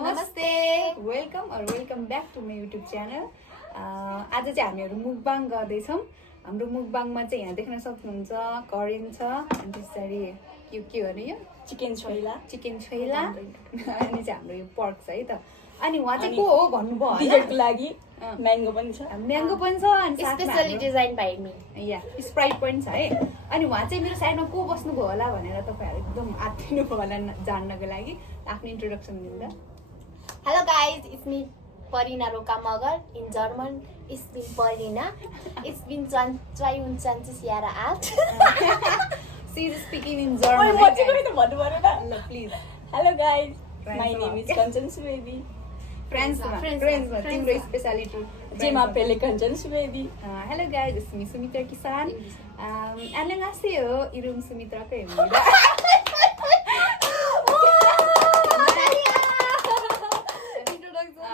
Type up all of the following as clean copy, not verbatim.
नमस्ते welcome back to my YouTube channel. आज चाहिँ हामीहरू मुकबाङ गर्दैछौँ। हाम्रो मुकबाङमा चाहिँ यहाँ देख्न सक्नुहुन्छ करेन छ, अनि त्यसरी के भने यो चिकन छोइला अनि चाहिँ हाम्रो यो पर्क छ है त। अनि उहाँ चाहिँ को हो भन्नुभयो होला, डिजर्टको लागि म्याङ्गो पनि छ अनि स्पेशली डिजाइन बाइ मी या स्प्राइट पनि छ है। अनि उहाँ चाहिँ मेरो साइडमा को बस्नुभयो होला भनेर तपाईँहरू एकदम आत्तिनु भयो होला जान्नको लागि। आफ्नो इन्ट्रोडक्सन दिँदा Hello guys, it's me Parina Roka Magar in German. It's been Parina. It's been 22 Jahre alt. She is speaking in German. No, please. Hello guys, my name is Kanchan Subedi. Friends, तिम्रो speciality जेमा पेले Kanchan Subedi. Hello guys, it's me Sumitra Kisan. 안녕하세요. 이름 수미त्रा가 입니다.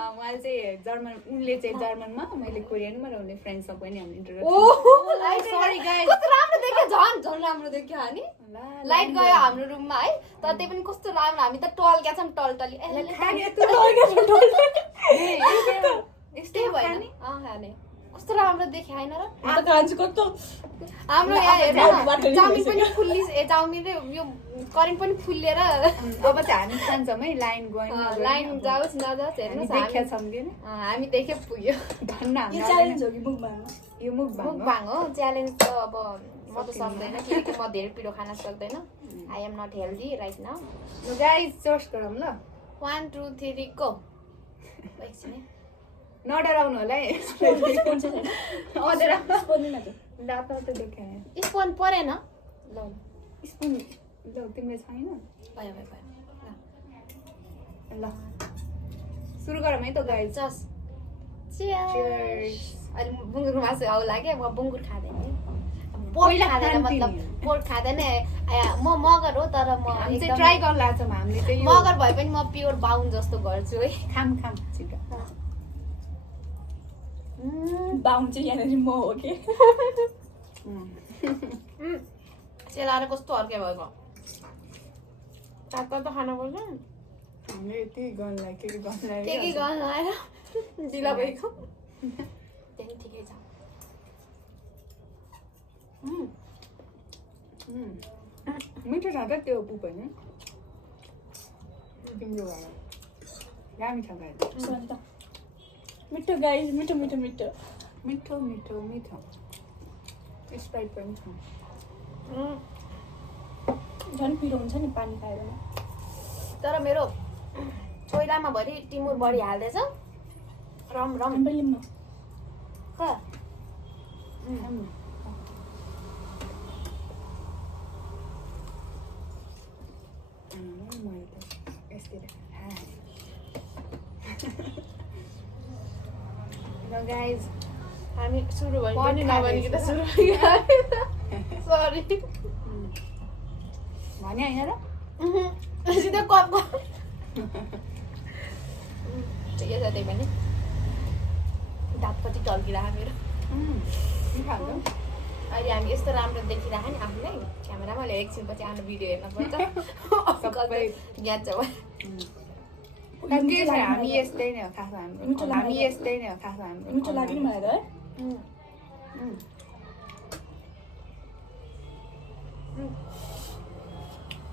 उहाँले चाहिँ German, उनले चाहिँ जर्मनमा, मैले कोरियनमा र उनले फ्रेन्चमा पनि हाम्रो इन्ट्रोडक्सन। सरी गाइस, कस्तो राम्रो देख्यो, झन् राम्रो देख्यो नि। लाइट गयो हाम्रो रुममा है, तर त्यही पनि कस्तो राम्रो, हामी त टल्क्या छौँ टल्टली। यस्तै भयो नि खाने, कस्तो राम्रो देख्यो हैन र? म त खान्छु कस्तो हाम्रो यहाँ हेर्नु चाउमिन पनि फुल्ली चाउमिन र यो करेन्ट पनि फुल्लिएर अब चाहिँ हामी खान्छौँ है। लाइन जाओस् नजाओस् हेर्नु देख्या छौँ कि हामी देखे पुग्यो। धन्न यो च्यालेन्ज हो कि मुकबाङ? यो मुकबाङ हो। च्यालेन्ज त अब म त सक्दैन किनकि म धेरै पिरो खान सक्दैन। I am not healthy right now. Guys चर्च गरौँ ल। 1 2 3 गो। एकछिन नडराउनु होला है। दाता त देखाएँ। स्पुन परेन ल स्पुन ल तिम्रो छैन? भयो ल सुरु गरौँ है त गाइस। चस चियर्स। अहिले बुङ्गुर मासु आउला के, म बुङ्गुर खाँदैन। पोर्क खाँदैन, मतलब पोर्क खाँदैन। म मगर हो तर म चाहिँ ट्राई गर्न लाग्छौँ हामीले चाहिँ। मगर भए पनि म प्योर बाहुन जस्तो गर्छु है। खाम छिटो। बाहुन चाहिँ यहाँनिर म हो कि सेलाएर कस्तो अर्कै भएको तातो त खानु पर्छ। हामीले यति गर्नलाई के गर्न आएर ढिला भएको त्यही ठिकै छ। मिठो छ त त्यो पुप होइन? तिम्रो भयो दामी छ गाइस। मिठो गाइस, मिठो स्प्राइट पनि छ। झन् पिरो हुन्छ नि पानी खाएर। तर मेरो छोइलामा भरि टिमुर बढी हाल्दैछ। रम गाइस हामी सुरु भयो पनि नभनिकन त सुरु भयो। सरी भने होइन र? सिधै कप ठिकै छ। त्यही पनि दाँत कति टल्किरहेको मेरो। अहिले हामी यस्तो राम्रो देखिरहेको नि आफूलाई क्यामेरामा। अहिले एकछिनपछि आफ्नो भिडियो हेर्न पर्छ, सबै ज्ञात छ। हामी यस्तै नै हो खास हाम्रो। मिठो लाग्यो नि मलाई त है।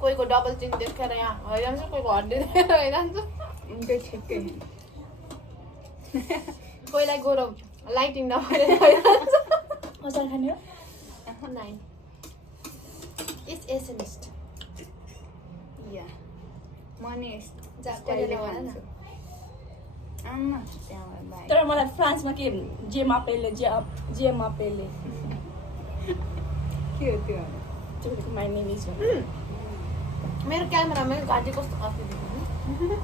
कोहीको डबल चिन देखेर यहाँ हैरान्छ, कोहीको हड्डी देखेर हैरान्छ। कोहीलाई गोरो लाइटिङ नभएर हैरान्छ। अचार खाने हो? 9 इट्स एसेन्स्ट या मनी तर मलाई फ्रान्समा के जेमा पेले के हो त्यो? माई नेम इज मेरो क्यामेरामा घाँटी कस्तो अस्ति देख्नु।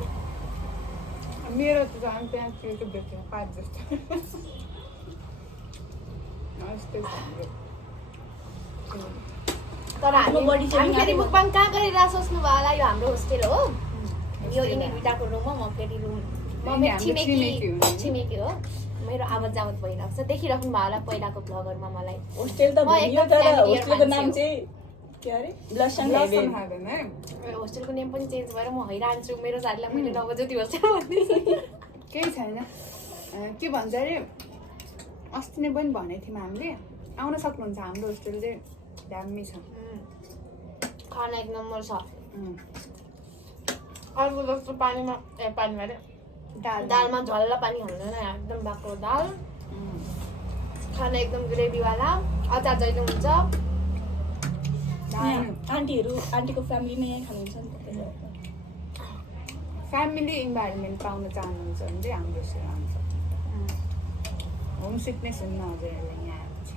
मेरो त झन् त्यहाँ त्यो देख्यो 5 जस्तो। तर हामी फेरि मुकबाङ कहाँ गरिरहेको सोच्नु भयो होला। यो हाम्रो होस्टेल हो, यो इनिभिटाको रुम हो। म फेरि मेरो छिमेकी हो। मेरो आवाज जावत भइरहेको छ, देखिराख्नु भयो होला पहिलाको भ्लगहरूमा मलाई। होस्टेल त भनियो तर होस्टेलको नाम चाहिँ के अरे लसन लसन खाँदैन है होस्टेलको नेम पनि चेन्ज भएर म हैरान्छु मेरो साथीलाई मैले नवज्योति होस्टेल भन्दैछु केही छैन के भन्छ अरे अस्ति नै पनि भनेको थियौँ हामीले आउन सक्नुहुन्छ हाम्रो होस्टेल चाहिँ दामी छ खाना एक नम्बर छ अर्को जस्तो पानीमा पानीमा अरे दालमा झल्ला पानी हाल्दैन एकदम बाक्लो दाल खाना एकदम ग्रेभीवाला अचार जहिले हुन्छ आन्टीको फ्यामिली नै यहाँ खानुहुन्छ नि त फ्यामिली इन्भाइरोमेन्ट पाउन चाहनुहुन्छ भने चाहिँ हाम्रो होस्टेल आउँछ होम सिकनेस हुन्न हजुरहरूलाई यहाँ आएपछि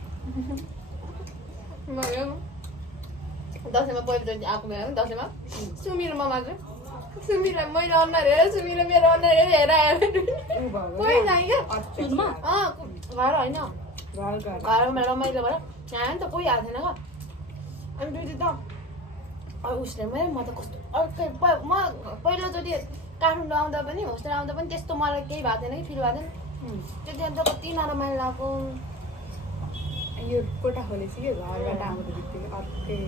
दसैँमा पहिलोचोटि आएको बेला दसैँमा सुमिर ममा चाहिँ सुमिर मैले अनुहार हेरेँ सुमिर मेरो अनुहार हेरेर कोही जाएँ क्या घर होइन घरमा रमाइलो भएर यहाँ नि त कोही आएको थिएन क्या अनि फेरि त उसले म त कस्तो अर्कै म पहिलोचोटि काठमाडौँ आउँदा पनि होस्टेल आउँदा पनि त्यस्तो मलाई केही भएको थिएन कि फिल भएको थिएन त्यति अन्त कति नरमाइलो लाग्यो यो कोठा खोलेपछि कि घरबाट आउँदो बित्तिकै अर्कै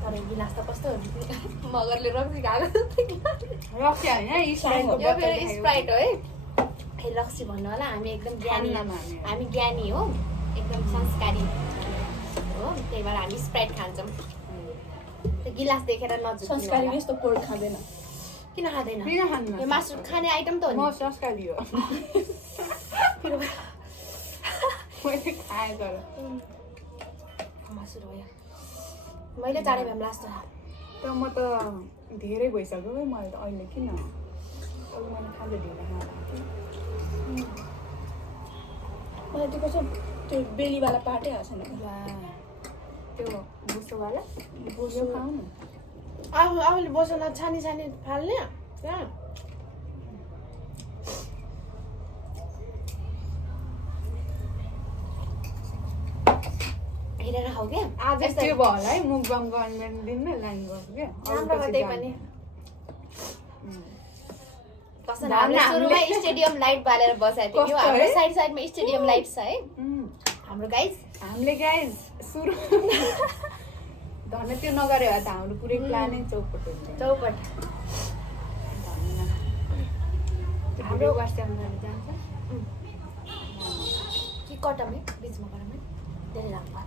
तर गिलास त कस्तो हुन्छ मगरले रक्सी खाएको रक्सी होइन यो फेरि स्प्राइट हो है ए रक्सी भन्नु होला हामी एकदम ज्ञानी हामी ज्ञानी हो एकदम संस्कारी हो त्यही भएर हामी स्प्राइट खान्छौँ त्यो गिलास देखेर नजुक संस्कारी यस्तो पोर्क खाँदैन किन खाँदैन किन खान्न यो मासु खाने आइटम त हो म संस्कारी हो मैले खाएँ तर मासु भयो मैले चाँडै भ्याम लाग्छ त म त धेरै भइसक्यो है मैले त अहिले किन अब मैले खाँदै ढिलो खाँदा मलाई त्यो कस्तो त्यो बेलीवाला पार्टै आएको छैन त्यो बोसोवाला बोसो खाऊ न आफूले बोसोला छानी छानी फाल्ने त्यहाँ हेरेर खाऊ क्या आज त्यो भयो होला है मुकबाङ गभर्मेन्ट दिनमा लाइन गएको क्या राम्रो हो त्यही पनि सुरुमा स्टेडियम लाइट बालेर बसाएको थियो हाम्रो साइड साइडमा स्टेडियम लाइट छ है हाम्रो गाइज हामीले गाइज सुरु धन्य त्यो नगरे भए त हाम्रो पुरै प्लानै चौपट हुन्छ चौपट हाम्रो वाट्सएपमा जान्छ कि कटमै बिचमा कटमै धेरै राम्रो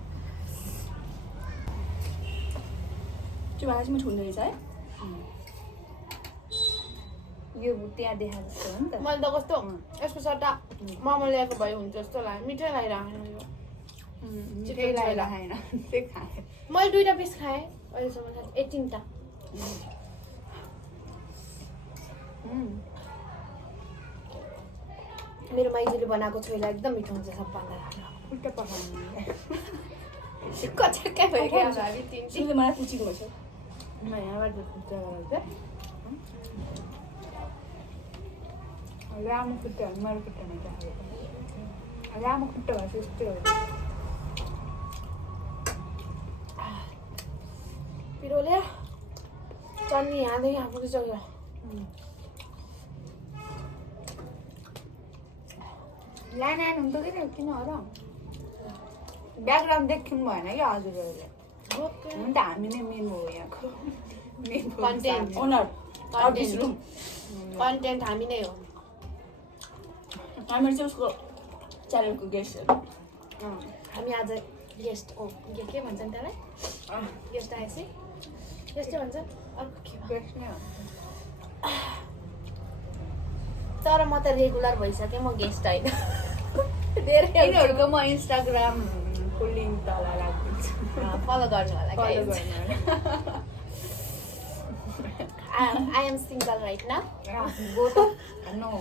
त्यो भाइ चाहिँ मिठो हुँदो रहेछ है यो त्यहाँ देखाएको जस्तो हो नि त मैले त कस्तो यसको सट्टा मोमो ल्याएको भए हुन्छ जस्तो लाग्यो मिठै लागिरहेको छिटै लगाएर खाएन त्यही खाएँ मैले 2टा पिस खाएँ अहिलेसम्म 18टा मेरो माइजूले बनाएको छोइला एकदम मिठो हुन्छ सबभन्दा राम्रो उल्टा पकाउनु कचक्कै भयो क्या हामी तिन तिमीले मलाई पुछेको भएछ यहाँबाट लामो खुट्टा मेरो खुट्टा नै लामो खुट्टा भएपछि यस्तै हो पिरोले चन्नी यहाँदै यहाँ पुगिसक्यो लाइन आउनु त किन हो र ब्याकग्राउन्ड देख्नु भएन क्या हजुरहरूले हुन त हामी नै मेन हो यहाँको मेन कन्टेन्ट ओनर कन्टेन्ट हामी नै हो हामीहरू चाहिँ उसको च्यानलको गेस्ट हामी आज गेस्ट हो के भन्छन् त्यसलाई गेस्ट आएपछि गेस्टै भन्छ अर्को के गेस्ट नै हो तर म त रेगुलर भइसकेँ म गेस्ट होइन धेरै यिनीहरूको म इन्स्टाग्रामको लिङ्क तल राखिदिन्छु फलो गर्नु होला फलो गर्नु आई एम सिङ्गल राइट न नो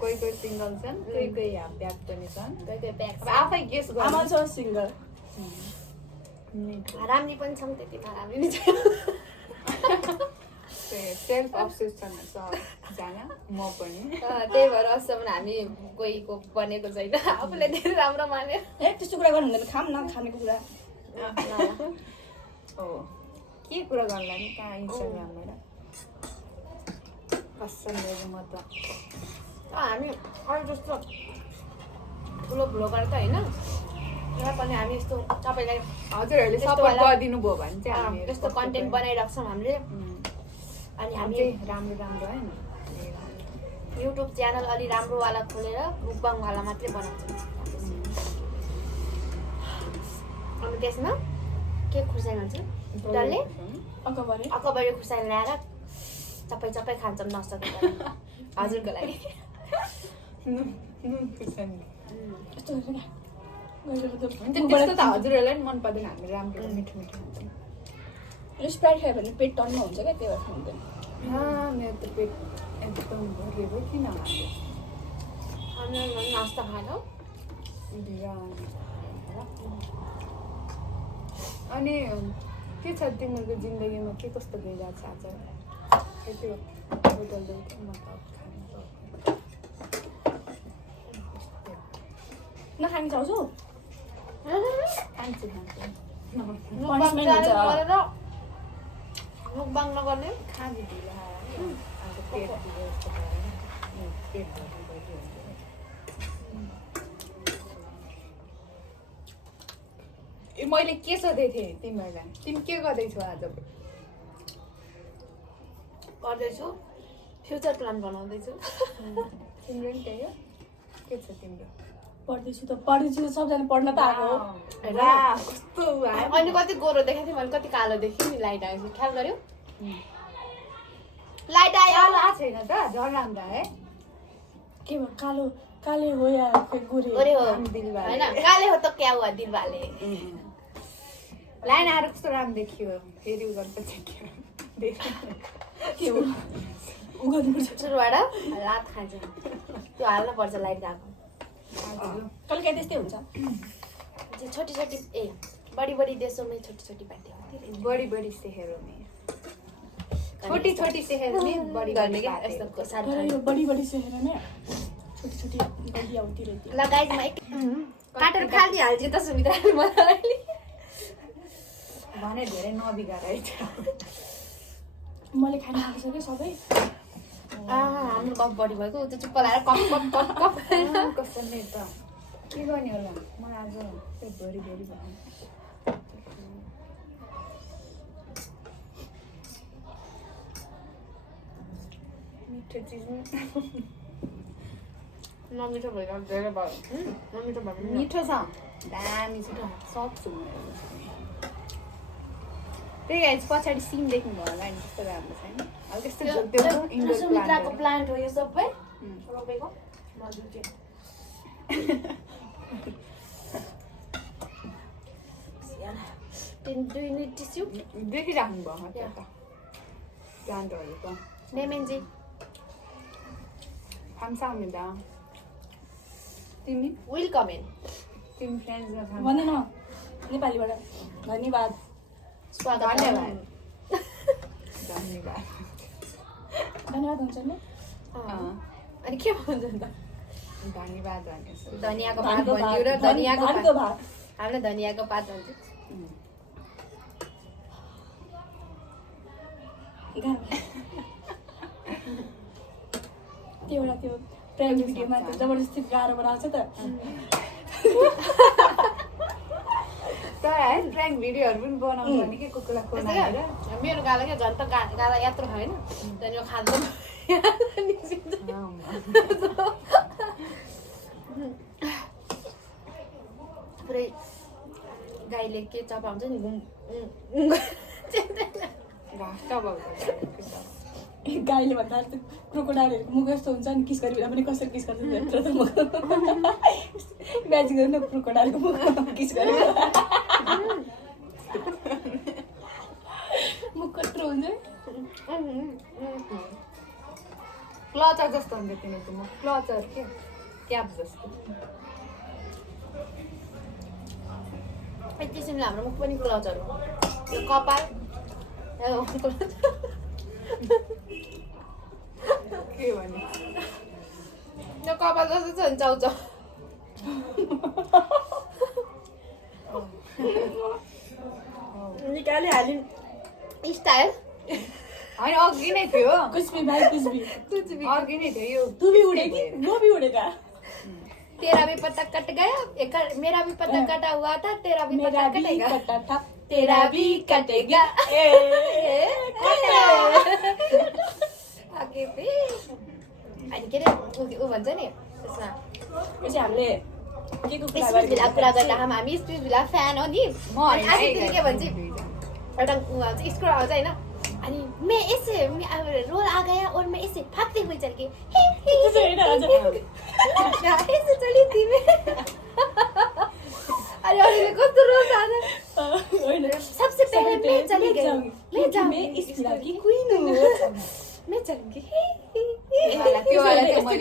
कोही कोही सिङ्गल छन् कोही कोही ब्याक पनि छन् कोही कोही ब्याक अब आफै गेस आमा गर्नु छ सिङ्गल हराम्री पनि छौँ त्यति हराम्री नै छ सेल्फ अब्सेस छन् सबजना म पनि त्यही भएर अहिलेसम्म हामी कोहीको बनेको छैन आफूले धेरै राम्रो मान्यो ए त्यस्तो कुरा गर्नु हुँदैन खाम न खानेको कुरा हो के कुरा गर्ला नि कहाँ इन्स्टाग्रामबाट कसम म त हामी अरू जस्तो ठुलो भ्लगर त होइन र पनि हामी यस्तो तपाईँलाई हजुरहरूले त्यस्तो सपोर्ट वाला- गरिदिनु भयो भने चाहिँ हामी यस्तो कन्टेन्ट बनाइरहेको छौँ हामीले अनि हामी राम्रो राम्रो होइन युट्युब च्यानल अलि राम्रोवाला खोलेर मुकबाङवाला मात्रै बनाउँछौँ अनि त्यसमा के खुर्सानी हुन्छ डल्ले अकबरी खुर्सानी ल्याएर चप्पै चप्पै खान्छौँ नसकेर हजुरको लागि यस्तो हुन्छ क्या हुन्छ त्यस्तो त हजुरहरूलाई पनि मन पर्दैन हामी राम्रो मिठो मिठो खान्छौँ स्प्राइट खायो भने पेट टन्न हुन्छ क्या त्यही भएर खाँदैन मेरो त पेट एकदम भरिएको किन हामी नास्ता खाँयौँ अनि के छ तिमीहरूको जिन्दगीमा के कस्तो भइरहेको छ आज त्यो होटल नखाने चाहन्छु खान्छु मुकबाङ नगर्ने खानु ढिला पेट मैले के सोधेको थिएँ तिमीहरूलाई तिमी के गर्दैछौ आज गर्दैछु फ्युचर प्लान बनाउँदैछु तिम्रो नि त्यही हो के छ तिम्रो पढ्दैछु सबजना पढ्न त आएको हो कस्तो अहिले कति गोरो देखाएको थिएँ मैले कति कालो देखेँ नि लाइट आएपछि ख्याल गर्यो लाइट आयो छैन त झन् राम्रो है के भयो काले हो या गोरे गोरे हो होइन काले हो त क्या हुआ दिलवाले लाइन आएर कस्तो राम्रो देखियो फेरि उ गर्नुपर्छ के हो उ गर्नुपर्छ सुरुबाट लात खान्छ त्यो हाल्नुपर्छ लाइट गएको कहिले काहीँ त्यस्तै हुन्छ छोटी छोटी बड़ी बड़ी देशों में छोटी छोटी बातें होती रहती बड़ी बड़ी शहरों में छोटी छोटी शहरों में बड़ी गर्ने क्या बातें। यस्तो तर यो बड़ी बड़ी शहर में छोटी छोटी गल्तियाँ होती रहती है ल गाइजमा एक काटेर खालिदिइहाल्छु त सुविधा मलाई भने धेरै नबिगार है मैले खाना आएको छ कि सबै हाम्रो गफ बढी भएको त्यो चुप्प लाएर कप कप कप कप कस्तो नि त के गर्ने होला मलाई आज पेटभरि भयो मिठो चिज नमिठो भएर धेरै भयो नमिठो भयो मिठो छ दामी छ सक्छु त्यही गाइस पछाडि सिन देख्नु भयो होला नि त्यस्तो राम्रो छैन अब त्यस्तो इन्डोर सुमित्राको प्लान्ट प्लान्ट हो यो सबै रोपेको मजु चाहिँ Do you need tissue? देखिराख्नु भयो त्यता प्लान्टहरू त लेमेन्जी 감사합니다 तिमी विल कम इन तिमी फ्रेन्ड्समा खानु भन्दैन नेपालीबाट धन्यवाद स्वागत धन्यवाद धन्यवाद धन्यवाद हुन्छ नि अनि के भन्छ त धन्यवाद भनेको धनियाको पात भनिदियो र धनियाको धानको पात भात हामीले धनियाको पात भन्छ त्यो एउटा त्यो प्राइम भिडियोमा त्यो जबरजस्ती गाह्रो बनाउँछ त तर है प्र्याङ्क भिडियोहरू पनि बनाउँछ नि के कुकुरलाई खोलाएर मेरो गाला क्या झन् त गाला यत्रो होइन त्यहाँदेखि खाँदा पुरै गाईले के चपाउँछ नि गाईले भन्दा क्रोकोडाइलहरूको मुख यस्तो हुन्छ नि किस गरी पनि कसरी किस गर्छ त्यत्रो त मुख म्याजिक गर्नु न क्रोकोडाइलको मुख किस गरे मुख कत्रो हुन्छ क्लचर जस्तो हुन्छ तिनीहरूको मुख क्लचर के क्याप जस्तो किसिमले हाम्रो मुख पनि क्लचर हो यो कपाल के भने यो कपाल जस्तो छ नि चाउचाउ निकालिहाल्यो स्टाइल होइन अघि नै थियो कुस्बी भाइ कुस्बी अघि नै थियो यो तू भी उडेगी वो भी उडेगा तेरा भी पत्ता कट गया, मेरा भी पत्ता कटा हुआ था, तेरा भी पत्ता कटेगा, कटा था तेरा भी कटेगा। आगे पे अनि के अरे उ भन्छ नि त्यसमा पछि हामीले के को कुरा गर्दा हामी स्पिच भिला फ्यान हो नि म आज तिमी के भन्छ एउटा स्कुल आउँछ हैन अनि मैं ऐसे रोल आ गया और मैं ऐसे भागते हुए चल के ऐसे चली थी मैं अरे अरे कस्तो रोल आछ सबसे पहले मैं चली गई मैं इस फिल्म की क्वीन हूँ मैं चलूंगी त्यो वाला चाहिँ मैले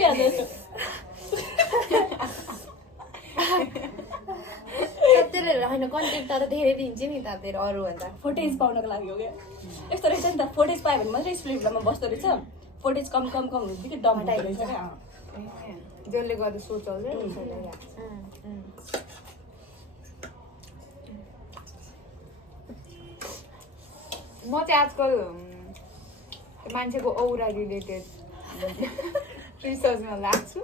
तेरो हैन कन्टेन्ट त धेरै दिन्छ नि त तेरो अरु भन्दा फुटेज पाउनको लागि हो क्या यस्तो रहेछ नि त फुटेज पायो भने मात्रै स्प्लिटमा बस्दो रहेछ फुटेज कम हुन्छ कि डम रहेछ क्या जसले गर्दा सो चल्छ म चाहिँ आजकल मान्छेको औरा रिलेटेड रिसर्चमा लाग्छु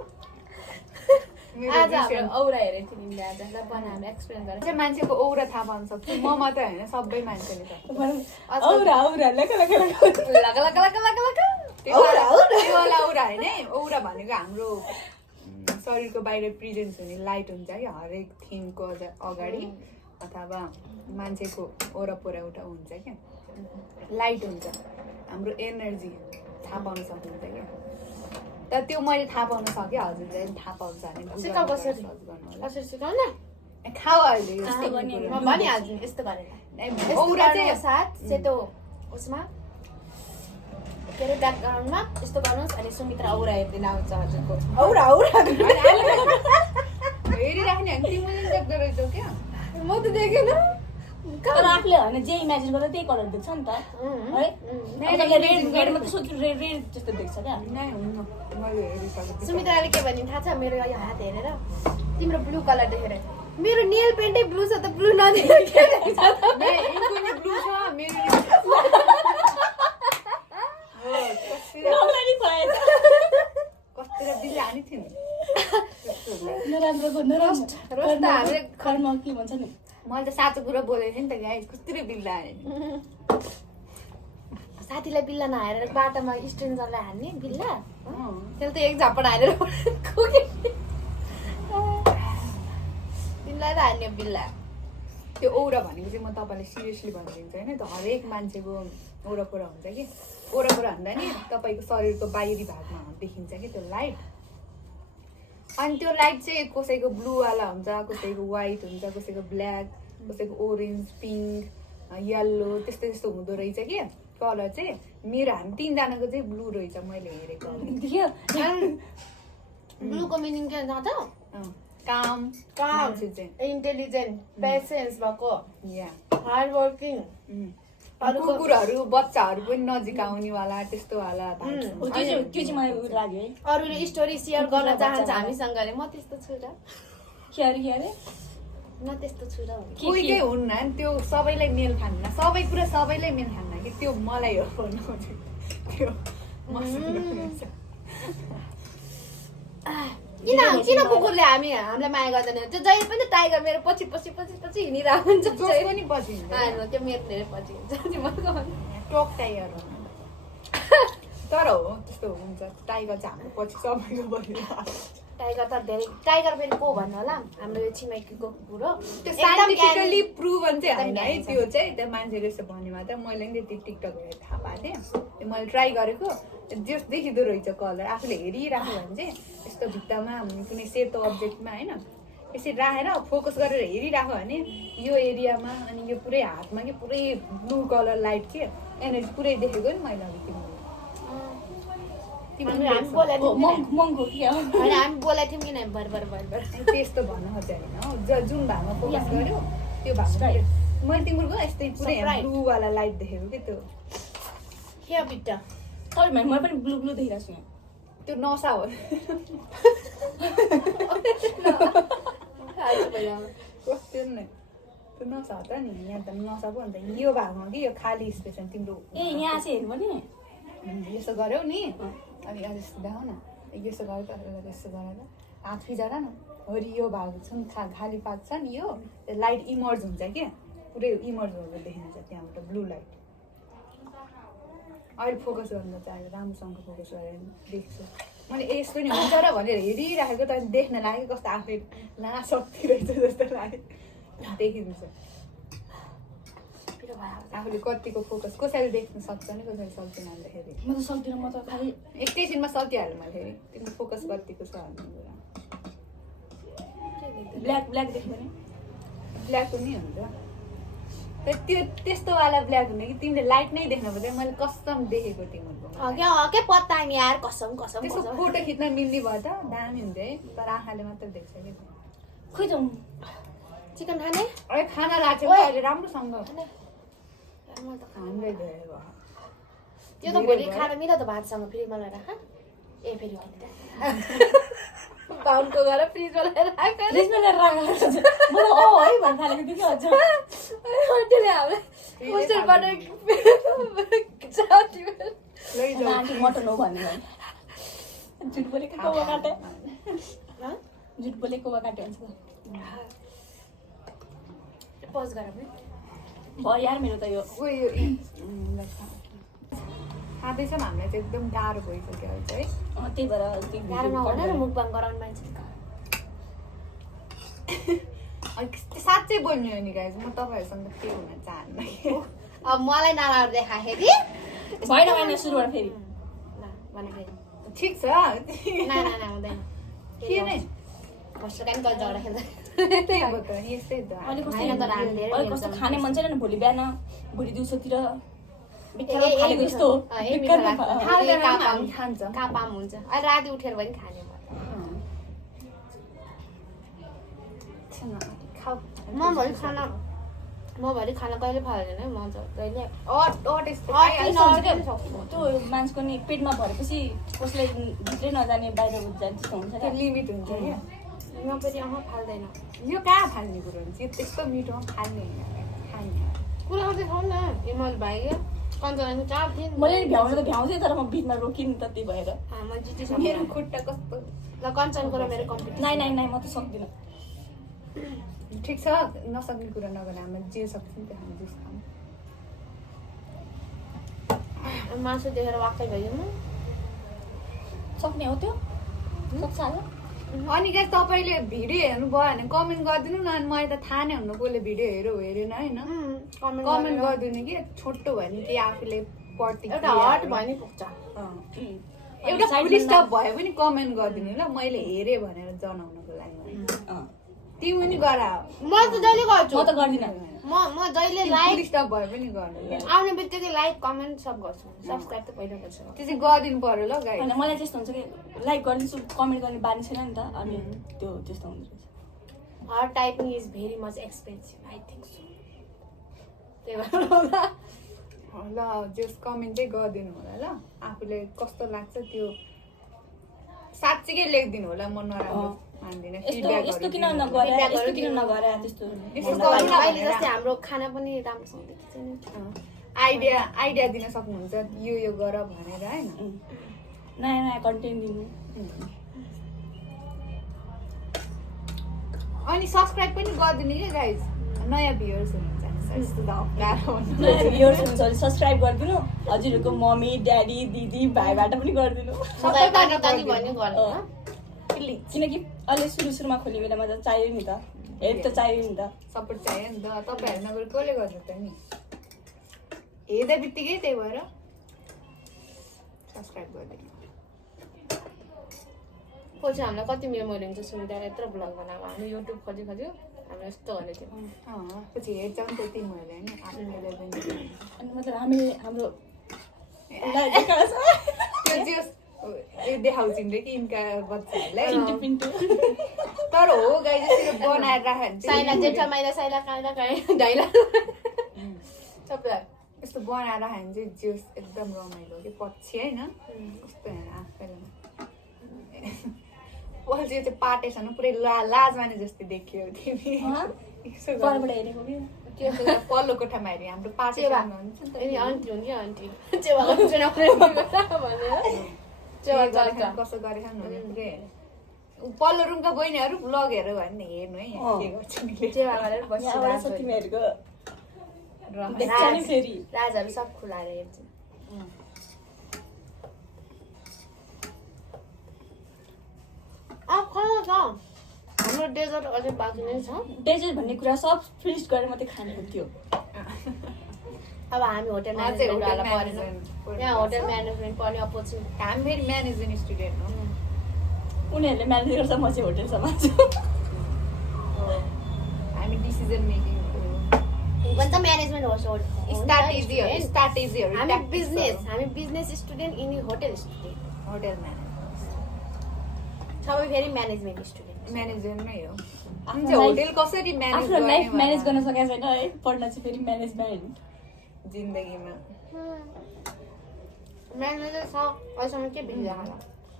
आज हाम्रो औरा हेरेको थियौँ नि आज ल बनाएर एक्सप्लेन गरेर चाहिँ मान्छेको औरा थाहा पाउन सक्छु म मात्रै होइन सबै मान्छेले सक्छ औरा लक लक लक लक लक लक लक लक त्यो वाला औरा होइन है औरा भनेको हाम्रो शरीरको बाहिर प्रेजेन्स हुने लाइट हुन्छ कि हरेक थिमको अगाडि अथवा मान्छेको वरपर एउटा हुन्छ क्या लाइट हुन्छ हाम्रो एनर्जी थाहा पाउन सक्नुहुन्छ क्या तर त्यो मैले थाहा पाउन सकेँ हजुरले थाहा पाउँछ भने सिकाउ कसरी सिकाउ न खाऊ अहिले म भनिहाल्छु नि यस्तो गरेर औरा चाहिँ साथ सेतो उसमा के अरे ब्याकग्राउन्डमा यस्तो गर्नुहोस् अनि सुमित्रा औरा हेर्दै आउँछ हजुरको औरा हेरिराख्ने हामी तिमीले देख्दो रहेछौ क्या म त देखेन तर आफूले होइन जे इमेजिन गर्दा त्यही कलर देख्छ नि त है रेड मात्रै सोच्नु रेड जस्तो देख्छ क्या नै हुन्न मैले हेरिसकेँ सुमित्राले के भन्ने थाहा छ मेरो यो हात हेरेर तिम्रो ब्लू कलर देखेर मेरो नेल पेन्टै ब्लू छ त ब्लू नदेखेर के देख्छ त ब्लू छ मेरो कस्तो बिल्ला हानी थियो नराम्रोको नराम्रो हामीले कर्म के भन्छ नि मैले त साँचो कुरा बोलेको थिएँ नि त गाइस कस्तो बिल्ला हाने साथीलाई बिल्ला नहालेर बाटोमा स्ट्रेन्जरलाई हान्ने बिल्ला त्यसले त एक झपट हालेर बिल्ला त हान्ने बिल्ला त्यो औरा भनेको चाहिँ म तपाईँलाई सिरियसली भनिदिन्छु होइन त हरेक मान्छेको वरपर हुन्छ कि वरपर भन्दा नि तपाईँको शरीरको बाहिरी भागमा देखिन्छ कि त्यो लाइट अनि त्यो लाइट चाहिँ कसैको ब्लूवाला हुन्छ कसैको व्हाइट हुन्छ कसैको ब्ल्याक कसैको ओरेन्ज पिङ्क येल्लो त्यस्तो त्यस्तो हुँदो रहेछ कि कलर चाहिँ मेरो हामी तिनजनाको चाहिँ ब्लू रहेछ मैले हेरेको ब्लूको मिनिङ के थाहा छ काम इन्टेलिजेन्ट पेसेन्स भएको या हार्ड वर्किङ कुकुरहरू बच्चाहरू पनि नजिक आउनेवाला त्यस्तोवाला त्यो चाहिँ मलाई लाग्यो है अरूले स्टोरी सेयर गर्न चाहन्छ हामीसँग म त्यस्तो छु र क्यारे म त्यस्तो छु र कोही केही हुन्न नि त्यो सबैलाई मेल खान्न सबै कुरा सबैलाई मेल खान्न कि त्यो मलाई हो भन्नु त्यो किन कुकुरले हामीलाई माया गर्दैन त्यो जहिले पनि टाइगर मेरो पछि पछि पछि पछि हिँडिरहेको हुन्छ त्यो मेरो धेरै पछि हुन्छ टक टाइगर तर हो त्यस्तो हुन्छ टाइगर चाहिँ हाम्रो पछि सबैको बनिरहेको टाइगर त धेरै टाइगर फेरि को भन्नु होला हाम्रो यो छिमेकीको कुकुर हो त्यो साइन्टिफिकली प्रुभन चाहिँ होइन है त्यो चाहिँ त्यो मान्छेले यस्तो भन्ने मात्र मैले नि त्यति टिकटक हेरेर थाहा पाएको थिएँ त्यो मैले ट्राई गरेको जस देखिँदो रहेछ कलर आफूले हेरिराख्यो भने चाहिँ यस्तो भित्तामा कुनै सेतो अब्जेक्टमा होइन यसरी राखेर फोकस गरेर हेरिराख्यो भने यो एरियामा अनि यो पुरै हातमा कि पुरै ब्लू कलर लाइट के एनर्जी पुरै देखेको नि मैले हामी बोलाएको थियौँ कि नै भर त्यस्तो भन्नु खोजेँ होइन जुन भागमा फोकस गर्यो त्यो भाग मैले तिम्रो यस्तै पुरै ब्लूवाला लाइट देखेको कि त्यो के बिट्टा तर मैले पनि ब्लू देखिरहेको छु त्यो नसा हो कस्तो नै त्यो नसा हो त नि यहाँ त नसा पो अन्त यो भागमा कि यो खाली स्पेस तिम्रो यहाँ चाहिँ हेर्नु पनि यसो गर्यौ नि अनि यस्तो देखाउ न यसो गर्यो त यसो गरेर हात फिजाएर न हरियो भएको छ नि खाली पाक्छ नि यो लाइट इमर्ज हुन्छ क्या पुरै इमर्ज भएर देखिन्छ त्यहाँबाट ब्लू लाइट अहिले फोकस गर्नु चाहिँ राम्रोसँग फोकस गरेर देख्छु मैले यस्तो नि हुन्छ र भनेर हेरिराखेको त देख्न लाग्यो कस्तो आफै ला शक्ति रहेछ जस्तो लाग्यो देखिन्छ आफूले कतिको फोकस कसैले देख्न सक्छ नि कसैले सक्दैन भन्दाखेरि म त सक्दिनँ म त खालि एकैछिनमा सकिहाल्यो मैले फेरि तिम्रो फोकस कतिको छ भन्ने कुरा ब्ल्याक देख्यो भने ब्ल्याक पनि हुन्छ त्यो त्यस्तोवाला ब्ल्याक हुने कि तिमीले लाइट नै देख्न पर्छ मैले कसम देखेको तिमीहरूको के पत्ता नि यार कसम त्यसको फोटो खिच्न मिल्ने भयो त दामी हुन्छ है तर आँखाले मात्र देख्छ कि खोइ त चिकन खाने अहिले खाना लाग्छ अहिले राम्रोसँग खाँदै गयो त्यो त भोलि खाना मिल्यो त भातसँग फ्रिजमा लगाएर राख ए फेरि बाउनको गएर फ्रिजमा लगाएर राख फ्रिजमा ल्याएर राख म त है भन्न थालेको थिएँ कि अझ त्यसले हामीलाई होस्टेलबाट आन्टी मटन हो भन्ने भयो झुट बोलेको कोवा काटे झुट बोलेको कोवा काटे हुन्छ पज गर भयो यार मेरो त यो उयो खाँदैछ हामीलाई चाहिँ एकदम गाह्रो भइसक्यो अहिले चाहिँ त्यही भएर गाह्रो नभन न मुखबाङ गराउने मान्छे साँच्चै बोल्नु हो नि गाइज म तपाईँहरूसँग के हुन चाहन्न अब मलाई नराम्रो देखाखेरि भएन भएन सुरुबाट फेरि भने फेरि ठिक छ हुँदैन के नै कस्तो कान कल झगडा खेल्दा त्यही हो त यस्तै त अहिले कस्तो खाने मन छैन भोलि बिहान भोलि दिउँसोतिर खानेको यस्तो खान्छ कापाम हुन्छ अहिले राति उठेर पनि खाने म भरि खाना कहिले फाल्दैन है म जहिले त्यो मान्छेको नि पेटमा भरेपछि कसलाई भित्रै नजाने बाहिर जाने त्यस्तो हुन्छ त्यो लिमिट हुन्छ क्या म फेरि फाल्दैन यो कहाँ फाल्ने कुरो हुन्छ यो त्यस्तो मिठो फाल्ने खाने कुरा गर्दै खाउँ न इमल भाइ कञ्चना चाप थिएँ मैले भ्याउनु त भ्याउँथेँ तर म बिचमा रोकिन् त त्यही भएर म जितिस मेरो खुट्टा कस्तो ल कञ्चनको र मेरो कम्पिटिसन नाइ म त सक्दिनँ ठिक छ नसक्ने कुरा नगर्ने हामीले जे सक्छ नि त्यो हामी जुस खाऊँ मासु देखेर वाक्कै भयो म सक्ने हो त्यो सक्छ होला अनि गाइस तपाईँले भिडियो हेर्नु भयो भने कमेन्ट गरिदिनु न अनि मैले त थाहा नै हुनु कसले भिडियो हेरेन होइन कमेन्ट गरिदिनु कि छोटो भयो नि कि आफूले एउटा हट भयो नि पुग्छ एउटा फुल स्टप भयो पनि कमेन्ट गरिदिनु ल मैले हेरेँ भनेर जनाउनको लागि तिमी पनि गरा म त जहिले गर्छु म त गर्दिनँ म जहिले लाइक स्टप भए पनि गर्नु आउने बित्तिकै लाइक कमेन्ट सब गर्छु सब्सक्राइब त पहिला गर्छु त्यो चाहिँ गरिदिनु पर्यो ल गाइस होइन मलाई त्यस्तो हुन्छ कि लाइक गरिदिन्छु कमेन्ट गर्ने बानी छैन नि त अनि त्यो त्यस्तो हुँदो रहेछ her typing is very much expensive I think so त्यही भएर ल जस कमेन्ट चाहिँ गरिदिनु होला ल आफूले कस्तो लाग्छ त्यो साँच्चीकै लेखिदिनु होला म नराम्रो मान्दिनँ यस्तो किन नगरे त्यस्तो अहिले जस्तै हाम्रो खाना पनि राम्रोसँग देखिन्छ नि आइडिया दिन सक्नुहुन्छ यो गर भनेर होइन नयाँ कन्टेन्ट दिनु अनि सब्सक्राइब पनि गरिदिनु क्या गाइज नयाँ भ्युअर्स हुनुहुन्छ सब्सक्राइब गरिदिनु हजुरहरूको मम्मी ड्याडी दिदी भाइबाट पनि गरिदिनु किनकि अहिले सुरुमा खोल्ने बेलामा त चाहियो नि त हेल्प त चाहियो नि त सपोर्ट चाहियो नि त तपाईँहरू नगरी कसले गर्छ त नि हेर्दा बित्तिकै त्यही भएर सब्सक्राइब गरिदिनु पछि हामीलाई कति मेमोरी हुन्छ सुनिदा यत्रो ब्लग बनाएको हामी युट्युब खोज्यो हामी यस्तो भनेको थियौँ पछि हेर्छ नि त्यति मैले होइन आफूले पनि अनि मतलब हाम्रो देखाउँछु नि कि यिनका बच्चाहरूलाई तर हो गाई जसरी बनाएर राख्यो भने साइला जेठा माइला साइला काइला ढाइला सबैलाई यस्तो बनाएर राख्यो भने चाहिँ जिउस एकदम रमाइलो कि पछि होइन कस्तो हेर आफैलाई पछि चाहिँ पाटेसँग पुरै लाज माने जस्तै देखियो तिमी पल्लो कोठामा हेऱ्यो हाम्रो पाटे आन्टी हुन् कि आन्टी कसो गरेको भने पुरै पल्लो रुमका बहिनीहरू ब्लग हेरेर भयो भने हेर्नु है यहाँ के गर्छ नि जेवा गरेर यहाँबाट बसिरहेको छ तिमीहरूको र देख्छ नि फेरि राजहरू सब खुलाएर हेर्छु खाना छ हाम्रो डेजर्ट अझै बाँकी नै छ डेजर्ट भन्ने कुरा सब फिनिस गरेर मात्रै खानु हुन्थ्यो अब हामी होटल म्यानेजमेन्ट वाला परेन यहाँ होटल म्यानेजमेन्ट पढ्ने अपर्च्युनिटी हामी फेरि म्यानेजमेन्ट स्टुडेन्ट हो उनीहरूले म्यानेज गर्छ म चाहिँ होटल सम्हाल्छु हामी डिसिजन मेकिङ भन्छ म्यानेजमेन्ट हो स्ट्राटेजीहरू हामी बिजनेस स्टुडेन्ट यिनी होटल स्टुडेन्ट होटल म्यानेजमेन्ट सबै फेरि म्यानेजमेन्ट स्टुडेन्ट म्यानेजमेन्ट नै हो अनि चाहिँ होटल कसरी म्यानेज आफ्नो लाइफ म्यानेज गर्न सकेको छैन है पढ्न चाहिँ फेरि म्यानेजमेन्ट जिन्दगीमा म्यानेजर छ अहिलेसम्म के भिडियो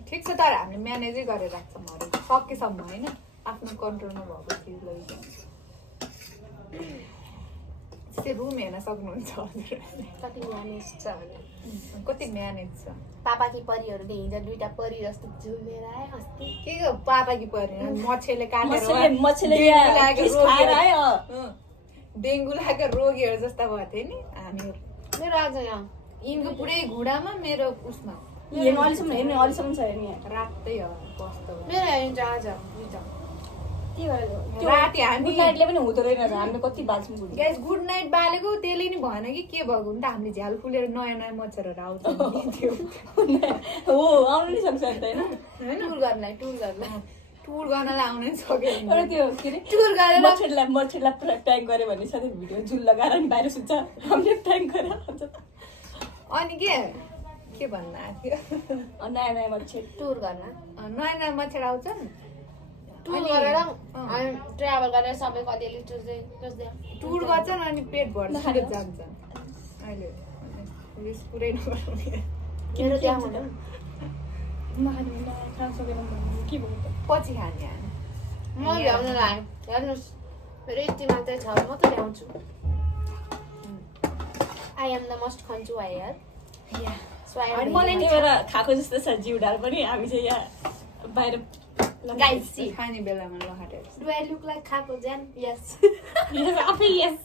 ठिक छ तर हामीले म्यानेजै गरेर राख्छौँ अरू सकेसम्म होइन आफ्नो कन्ट्रोलमा भएको चिजलाई त्यस्तै रुम हेर्न सक्नुहुन्छ हजुर कति म्यानेज छ भने कति म्यानेज छ पापाकी परीहरूले हिजो 2टा परी जस्तो झुलेर आए अस्ति के पापा कि पर्ने मच्छरले डेङ्गु लागेको रोगीहरू जस्ता भएको थियो नि हामीहरू मेरो आज यहाँ यिनको पुरै घुँडामा मेरो उसमा हेर्नु अहिलेसम्म छ हेर्ने रातै हो कस्तो मेरो हेरिन्छ आज राति हामी गुड नाइटले पनि हुँदो रहेन हामीले कति बाल्छौँ गाइस गुड नाइट बालेको त्यसले नि भएन कि के भएको नि त हामीले झ्याल फुलेर नयाँ नयाँ मच्छरहरू आउँछ हो आउनु नि सक्छ अन्त होइन टुर गर्नलाई आउन नि सकेन तर त्यो के अरे टुर गरेर मच्छरलाई पुरा ट्याङ्क गऱ्यो भने सधैँ भिडियो झुल लगाएर नि बाहिर सुत्छ हामीले ट्याङ्क गरेर आउँछ अनि के भन्नु आएको नयाँ नयाँ मच्छर टुर गर्न नयाँ नयाँ मच्छर आउँछन् टुर गरेर हामी ट्राभल गरेर सबै कतिले टुर्दै टुर गर्छन् अनि पेट भर्छ जान्छन् अहिले उयस पुरै नगर्नु मेरो त्यहाँ हुँदैन खान सकेन के भयो त पछि खाने हामी म ल्याउनु लाग्यो हेर्नुहोस् मेरो यति मात्रै छ म त ल्याउँछु आई एम द मोस्ट खन्छु आई यार मलाई नि एउटा खाएको जस्तो छ जिउ ढाल पनि हामी चाहिँ यहाँ बाहिर गाइस सी खाने बेलामा लहाटेर डु आई लुक लाइक खाएको ज्यान यस आफै यस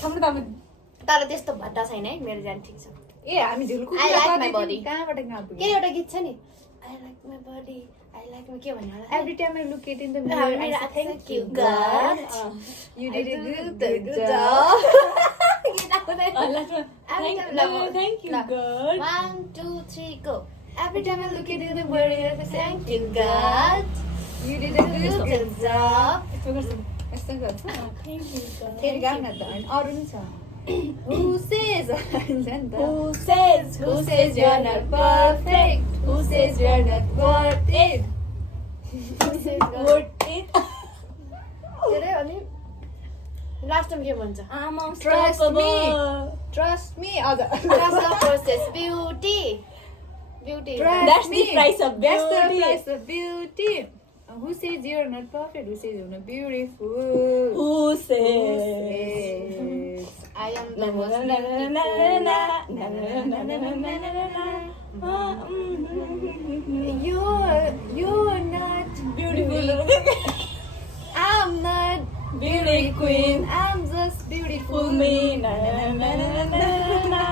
खानु त अब तर त्यस्तो भद्दा छैन है मेरो ज्यान ठिक छ ए हामी झुलको I like my body. कहाँबाट कहाँ के एउटा गीत छ नि I like my body I like my के भन्नु होला Every time I look it in the mirror, I say thank you God. You did a good job. Thank you God. 1 2 3 go. Every time I look it in the mirror, I say thank you God. You did a good job. Thank यस्तो गर्छ you God. फेरि गाउँ न त अनि अरू पनि छ Who says भन्छ नि त Who says you're not perfect? Who says you're not worth it? worth it? के रे अनि लास्ट टाइम के भन्छ I'm Trust me. unstoppable. Trust me. अझ Trust the process. Beauty. Beauty. Trust That's the me. price of That's the beauty. price of beauty. Who says you're not perfect? Who says you're not beautiful? Who Who says? says I am Na the na most na na na na beautiful. na na na na na na na na. you're not Beautiful. I'm not Beauty queen. I'm just beautiful. Fool me. Na na na na na na na.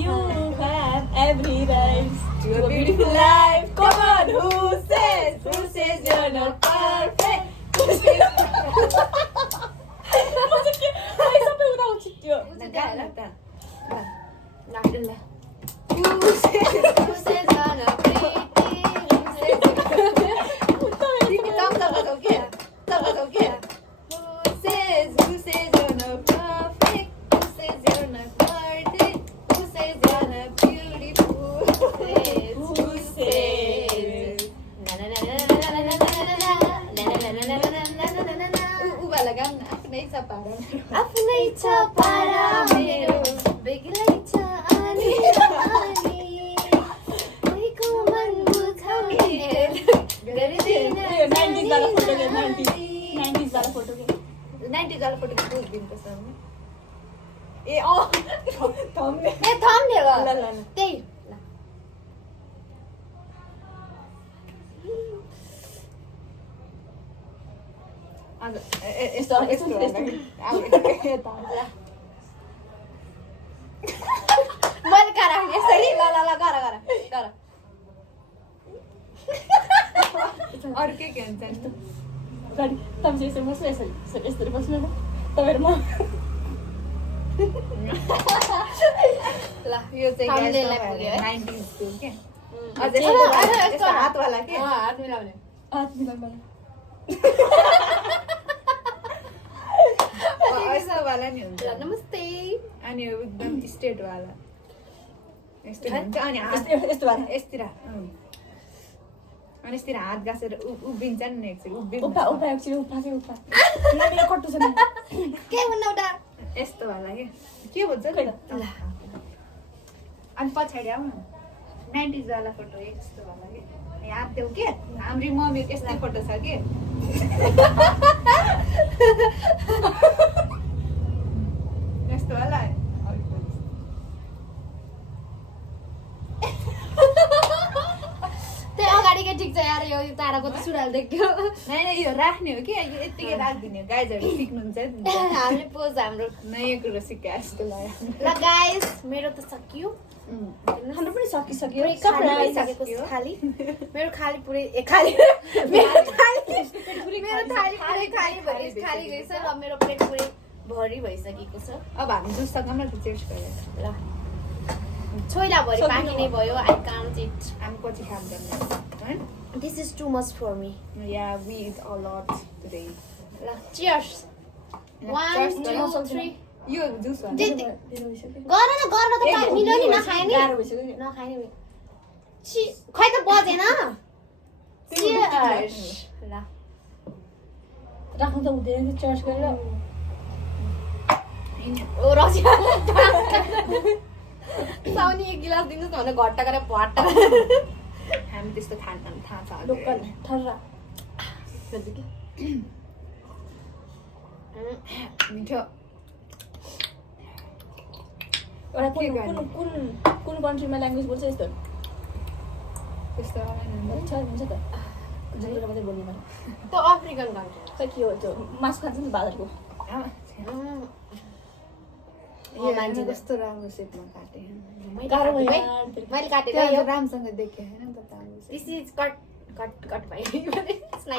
You have every right to a beautiful life. Come on, who says you're not perfect? Who says? म चाहिँ के मलाई सबै उदाउँछ त्यो गाउँ न त ल Who says you're not pretty? Who says तिमी तब बजाऊ के तब बजाऊ के Who says you're not perfect? Who says you're not worth it? Who says you're not beautiful? Who says? na na na na na na na na na na na उबाला गाउँ न आफ्नै इच्छा पार आफ्नै छ पारा मेरो बेग्लै छ अनि कोहीको मन बुझाउने गरिदिन 90s वाला फोटो के 90s वाला फोटो के 90 वाला फोटो पोज दिनुपर्छ भने ए अँ थम्ने ए थम्ने ल ल ल त्यही ल यस्तो यस्तो यस्तो मैले कहाँ राख्ने यसरी ल ल ल गर गर गर अरू के हुन्छ नि गाडी तपाईँ चाहिँ यसरी बस्नु यसरी यसरी बस्नु न तपाईँहरू म ल यो चाहिँ हामीले पुग्यो है 90s को के अझै यस्तो हातवाला के हात मिलाउने हात मिलाउनु यस्तो वाला नि हुन्छ ल नमस्ते अनि यो एकदम स्ट्रेट वाला यस्तो हुन्छ अनि हात यस्तो भएर यस्तिर अनि यस्तिर हात गासेर उभिन्छ नि एकचोटि उफा उफा एकछिन उफा के उफा नानीलाई कट्टु छ के हुन्न उता यस्तो वाला के भन्छ नि अनि पछाडि आऊ न 90s वाला फोटो यस्तो वाला के हात देऊ के हाम्री मम्मीको यस्तै फोटो छ के यस्तो वाला त्यही अगाडिकै ठिक छ यार यो टाढाको त सुडाल देख्यो नाइ यो राख्ने हो कि यो यतिकै राखिदिने हो गाइजहरू सिक्नुहुन्छ नि हामीले पोज हाम्रो नयाँ कुरो सिकाए जस्तो लाग्यो ल गाइस मेरो त सकियो हाम्रो पनि सकिसक्यो पुरै खाली भइसकेको छ खाली मेरो खाली पुरै खाली मेरो थाली पुरै खाली गइस र मेरो प्लेट पुरै भरि भइसकेको छ अब हामी जुससँग मात्र टेस्ट गरेर ल छोइला भरि पानी नै भयो आई कान्ट इट हामी पछि खाँदैन हैन this is too much for me या we eat a lot today ल चियर्स 1 2 3 यो जुस हो गर्न त मिल्यो नि नखाए नि गाह्रो भइसक्यो नि नखाए नि छि खै त बजेन चियर्स ल राख्नु त हुँदैन थियो चर्च गरेर ओ रसी साउनी एक गिलास दिनुहोस् न भने घट्टा गरेर भट्टा हामी त्यस्तो खान्न थाहा छ लोकल ठर्रा मिठो एउटा कुन कन्ट्रीमा ल्याङ्ग्वेज बोल्छ यस्तो त्यस्तो हुन्छ हुन्छ त जुन मात्रै बोल्ने मलाई त अफ्रिकन कन्ट्री खै के हो त्यो मासु खान्छ नि बाजारको मान्छे कस्तो राम्रो सेपमा काटे गाह्रो भयो मैले काटेको त्यो यो राम्रोसँग देखेँ होइन त दिस इज कट भाइ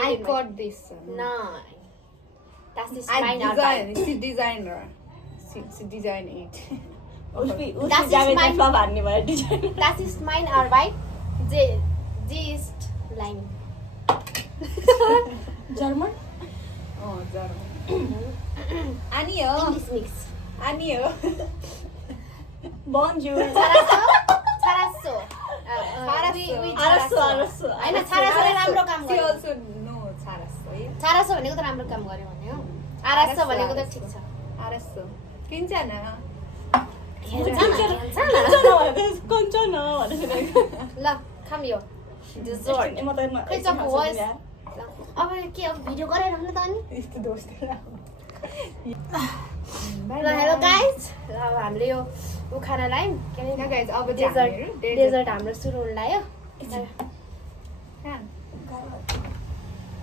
I got this. No. That's the I spine out design. right. She designer. She design it. उसले That's जावेदलाई mine. फ्लप हान्ने भयो design That is mine out right. G is line. German Oh, German. Anio. English mix. Anio. bonjour Charaso. Charaso. Araso. होइन छारासोले राम्रो काम She गर्यो also knows Araso. Yeah. छारासो भनेको त राम्रो काम गर्यो भने हो आरासो भनेको त ठिक छ Araso. Kincana. कञ्चन ल खाम यो डेजर्ट म त खै चक्कु होस् ल अब के अब भिडियो गरिरहनु त अनि यस्तो दोस्त ल हेलो गाइज ल अब हामीले यो खाना लायौँ के अरे guys, अब डेजर्ट हाम्रो सुरु हुन लाग्यो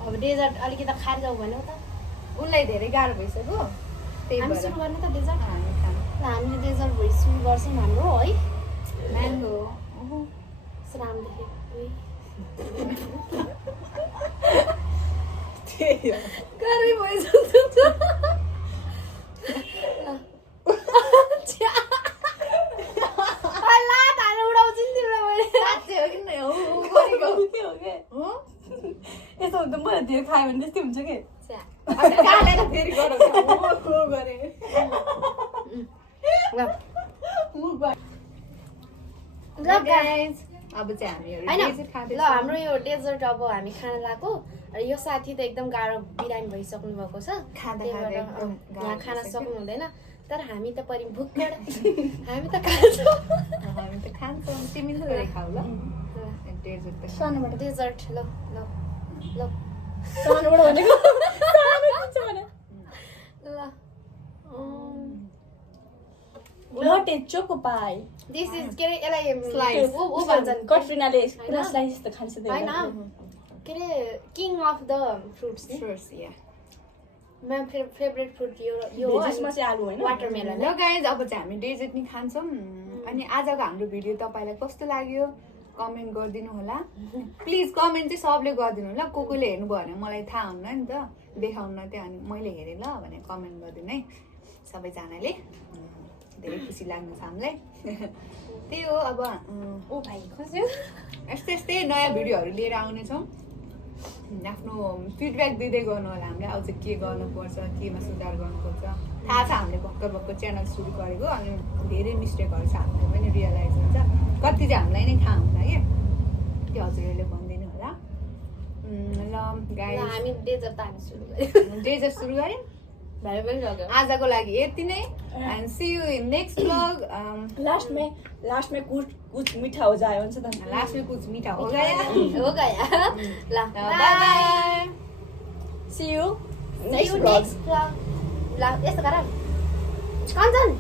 अब डेजर्ट अलिकति खाएर जाउँ भन्यो त उनलाई धेरै गाह्रो भइसक्यो त्यही हामी भएर सुरु गर्ने त डेजर्ट हामी खानु ल हामीले डेजर्ट भोलि सुरु गर्छौँ हाम्रो है म्याङ्गो राम्रो देखेँ त्यही हो गरे भइसक्छ लात हालेर उडाउँछु नि तिमीलाई मैले साँच्चै हो कि नै हो गरेको के हो के हो यस्तो हुन्छ मलाई धेरै खायो भने त्यस्तै हुन्छ के काटेर फेरि गरौँ हो गरे ल गाइस अब चाहिँ हामीहरु हैन डेजर्ट खाँदै ल हाम्रो यो डेजर्ट अब हामी खान लाग्यो र यो साथी त एकदम गाह्रो बिरामी भइसक्नु भएको छ खाँदा त्यही खाँदा भएर एकदम गाह्रो यहाँ खान भइसक्यो। सक्नु हुँदैन तर हामी त परि भुक्कड हामी त खान्छौँ हामी त खान्छौँ तिमी थोरै खाऊ ल डेजर्ट त सानोबाट डेजर्ट ल ल ल सानोबाट भनेको सानो किन्छ भने ल लटे चोको पाई दिस इज के अरे यसलाई Slice. ऊ भन्छन् कट्रिनाले पुरा स्लाइस त खान्छ होइन के अरे king of the fruits First, yeah. मेरो फेभरेट फ्रुट यो हो जसमा चाहिँ आलु होइन वाटरमेलन ल गाइज अब चाहिँ हामी डेजर्ट नि खान्छौँ अनि आजको हाम्रो भिडियो तपाईँलाई कस्तो लाग्यो कमेन्ट गरिदिनु होला प्लिज कमेन्ट चाहिँ सबले गरिदिनु होला कोले हेर्नुभयो भने मलाई थाहा हुन्न नि त देखाउन त्यो अनि मैले हेरेँ ल भने कमेन्ट गरिदिनु है सबैजनाले धेरै खुसी लाग्नु छ हामीलाई त्यही हो अब ओ भाइ खस्यो यस्तै यस्तै नयाँ भिडियोहरू लिएर आउनेछौँ आफ्नो फिडब्याक दिँदै गर्नु होला हामीले अझ के गर्नुपर्छ केमा सुधार गर्नुपर्छ थाहा छ हामीले भर्खर च्यानल सुरु गरेको अनि धेरै मिस्टेकहरू छ हामीले पनि रियलाइज हुन्छ कति चाहिँ हामीलाई नै थाहा हुन्छ क्या त्यो हजुरहरूले भनिदिनु होला ल गाइस हामी डेजर्ट हामी सुरु गर्यौँ डेजर्ट सुरु गऱ्यौँ भाइ पनि सक्यो आजको लागि यति नै and see you in next blog last में कुछ मीठा हो जाए हुन्छ त लास्ट में कुछ मीठा हो गया हो गया ल bye bye see you next blog ल यस्तो गर कञ्चन